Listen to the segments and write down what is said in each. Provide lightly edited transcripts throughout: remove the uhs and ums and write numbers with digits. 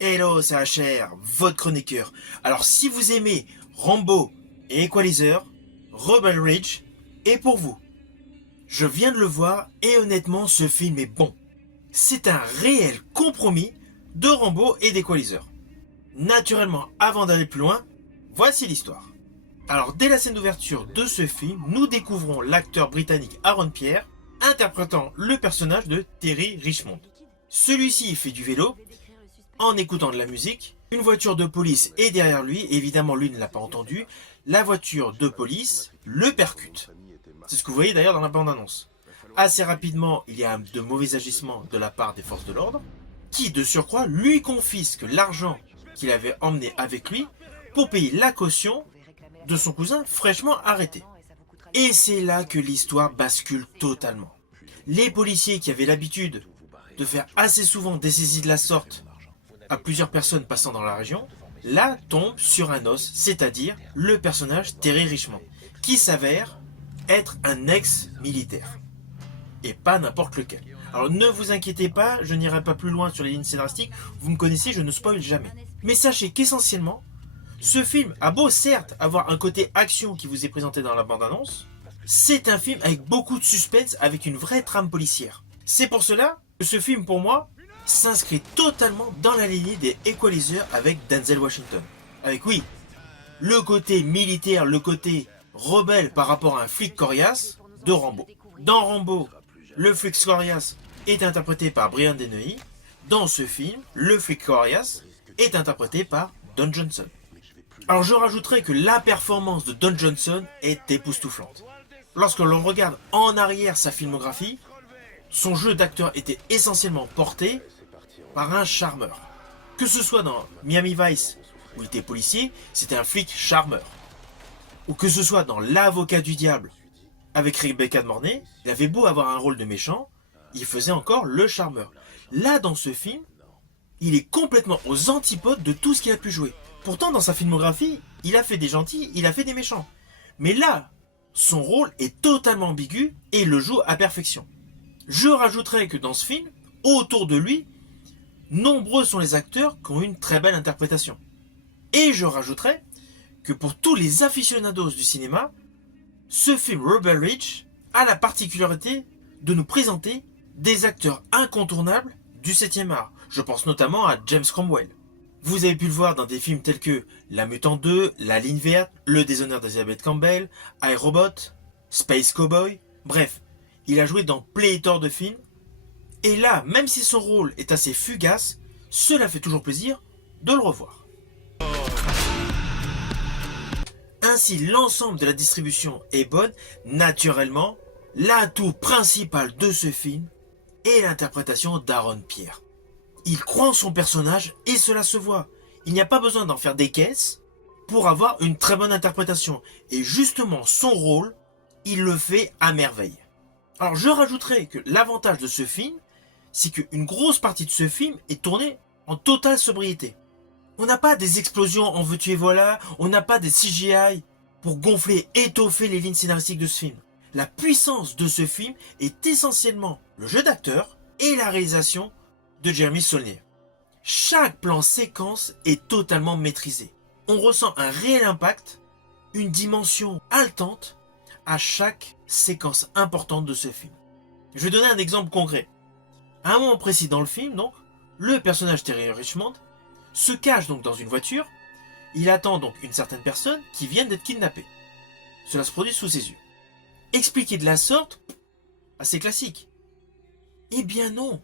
Hello, c'est HR, votre chroniqueur. Alors si vous aimez Rambo et Equalizer, Rebel Ridge est pour vous. Je viens de le voir et honnêtement ce film est bon. C'est un réel compromis de Rambo et d'Equalizer. Naturellement, avant d'aller plus loin, voici l'histoire. Alors dès la scène d'ouverture de ce film, nous découvrons l'acteur britannique Aaron Pierre interprétant le personnage de Terry Richmond. Celui-ci fait du vélo en écoutant de la musique. Une voiture de police est derrière lui, évidemment lui ne l'a pas entendu. La voiture de police le percute. C'est ce que vous voyez d'ailleurs dans la bande-annonce. Assez rapidement, il y a de mauvais agissements de la part des forces de l'ordre, qui de surcroît lui confisquent l'argent qu'il avait emmené avec lui pour payer la caution de son cousin fraîchement arrêté. Et c'est là que l'histoire bascule totalement. Les policiers qui avaient l'habitude de faire assez souvent des saisies de la sorte à plusieurs personnes passant dans la région, là tombe sur un os, c'est-à-dire le personnage Terry Richmond, qui s'avère être un ex-militaire. Et pas n'importe lequel. Alors ne vous inquiétez pas, je n'irai pas plus loin sur les lignes scénaristiques, vous me connaissez, je ne spoil jamais. Mais sachez qu'essentiellement, ce film a beau certes avoir un côté action qui vous est présenté dans la bande-annonce, c'est un film avec beaucoup de suspense, avec une vraie trame policière. C'est pour cela que ce film, pour moi, s'inscrit totalement dans la lignée des Equalizer avec Denzel Washington. Avec, oui, le côté militaire, le côté rebelle par rapport à un flic coriace de Rambo. Dans Rambo, le flic coriace est interprété par Brian Dennehy. Dans ce film, le flic coriace est interprété par Don Johnson. Alors je rajouterai que la performance de Don Johnson est époustouflante. Lorsque l'on regarde en arrière sa filmographie, son jeu d'acteur était essentiellement porté par un charmeur. Que ce soit dans Miami Vice, où il était policier, c'était un flic charmeur. Ou que ce soit dans L'Avocat du Diable, avec Rebecca de Mornay, il avait beau avoir un rôle de méchant, il faisait encore le charmeur. Là, dans ce film, il est complètement aux antipodes de tout ce qu'il a pu jouer. Pourtant, dans sa filmographie, il a fait des gentils, il a fait des méchants. Mais là, son rôle est totalement ambigu et il le joue à perfection. Je rajouterai que dans ce film, autour de lui, nombreux sont les acteurs qui ont une très belle interprétation. Et je rajouterai que pour tous les aficionados du cinéma, ce film Rebel Ridge a la particularité de nous présenter des acteurs incontournables du 7e art. Je pense notamment à James Cromwell. Vous avez pu le voir dans des films tels que La Mutante 2, La Ligne Verte, Le Déshonneur d'Elizabeth Campbell, iRobot, Space Cowboy, bref, il a joué dans pléthore de films. Et là, même si son rôle est assez fugace, cela fait toujours plaisir de le revoir. Ainsi, l'ensemble de la distribution est bonne. Naturellement, l'atout principal de ce film est l'interprétation d'Aaron Pierre. Il croit en son personnage et cela se voit. Il n'y a pas besoin d'en faire des caisses pour avoir une très bonne interprétation. Et justement, son rôle, il le fait à merveille. Alors je rajouterai que l'avantage de ce film, c'est qu'une grosse partie de ce film est tournée en totale sobriété. On n'a pas des explosions en veux-tu et voilà, on n'a pas des CGI pour gonfler, étoffer les lignes scénaristiques de ce film. La puissance de ce film est essentiellement le jeu d'acteur et la réalisation de Jeremy Saulnier. Chaque plan séquence est totalement maîtrisé. On ressent un réel impact, une dimension haletante à chaque séquence importante de ce film. Je vais donner un exemple concret. À un moment précis dans le film, donc, le personnage Terry Richmond se cache donc dans une voiture. Il attend donc une certaine personne qui vient d'être kidnappée. Cela se produit sous ses yeux. Expliqué de la sorte, assez classique. Eh bien non.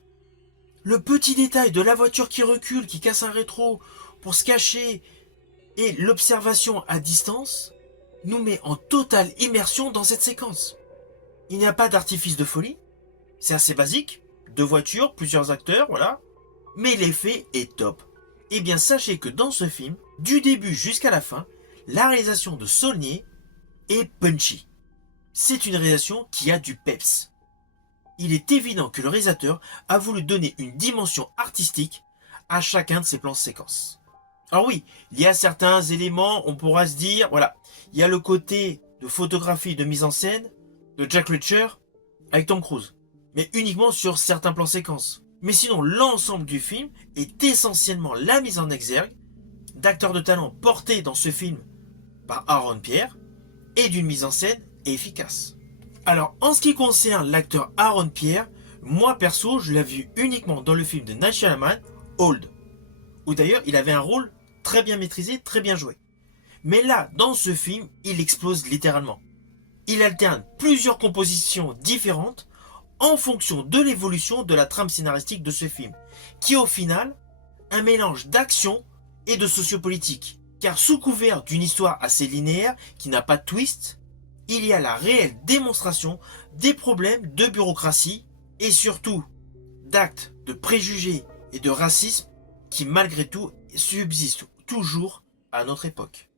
Le petit détail de la voiture qui recule, qui casse un rétro pour se cacher, et l'observation à distance nous met en totale immersion dans cette séquence. Il n'y a pas d'artifice de folie, c'est assez basique, deux voitures, plusieurs acteurs, voilà, mais l'effet est top. Eh bien sachez que dans ce film, du début jusqu'à la fin, la réalisation de Saulnier est punchy. C'est une réalisation qui a du peps. Il est évident que le réalisateur a voulu donner une dimension artistique à chacun de ses plans séquences. Alors oui, il y a certains éléments, on pourra se dire, voilà, il y a le côté de photographie, de mise en scène de Jack Reacher avec Tom Cruise, mais uniquement sur certains plans séquences. Mais sinon, l'ensemble du film est essentiellement la mise en exergue d'acteurs de talent portés dans ce film par Aaron Pierre et d'une mise en scène efficace. Alors, en ce qui concerne l'acteur Aaron Pierre, moi perso, je l'ai vu uniquement dans le film de Night Shyamalan, Old, où d'ailleurs il avait un rôle très bien maîtrisé, très bien joué. Mais là, dans ce film, il explose littéralement. Il alterne plusieurs compositions différentes en fonction de l'évolution de la trame scénaristique de ce film, qui est au final un mélange d'action et de sociopolitique. Car sous couvert d'une histoire assez linéaire, qui n'a pas de twist, il y a la réelle démonstration des problèmes de bureaucratie et surtout d'actes de préjugés et de racisme qui malgré tout subsistent toujours à notre époque.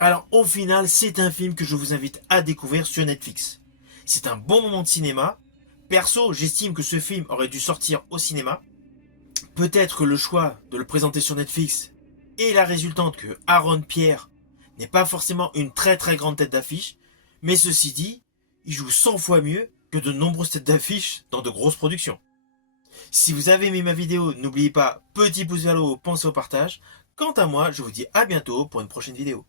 Alors au final, c'est un film que je vous invite à découvrir sur Netflix. C'est un bon moment de cinéma. Perso, j'estime que ce film aurait dû sortir au cinéma. Peut-être que le choix de le présenter sur Netflix et la résultante que Aaron Pierre n'est pas forcément une très très grande tête d'affiche, mais ceci dit, il joue 100 fois mieux que de nombreuses têtes d'affiche dans de grosses productions. Si vous avez aimé ma vidéo, n'oubliez pas, petit pouce vers le haut, pensez au partage. Quant à moi, je vous dis à bientôt pour une prochaine vidéo.